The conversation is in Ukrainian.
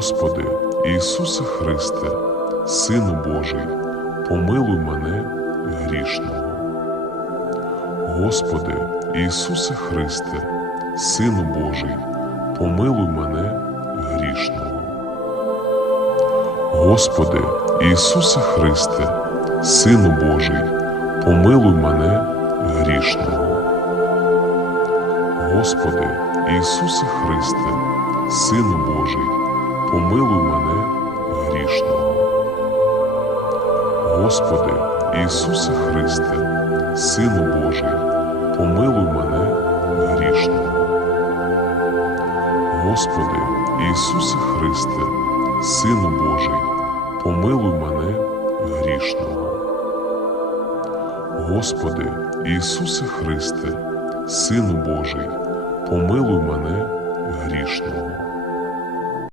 Господи, Ісусе Христе, Сину Божий, помилуй мене грішного. Господи, Ісусе Христе, Сину Божий, помилуй мене грішного. Господи, Ісусе Христе, Сину Божий, помилуй мене грішного. Господи, Ісусе Христе, Сину Божий помилуй мене грішного. Господи Ісусе Христе, Сину Божий, помилуй мене грішного. Господи Ісусе Христе, Сину Божий, помилуй мене грішного. Господи Ісусе Христе, Сину Божий, помилуй мене грішного.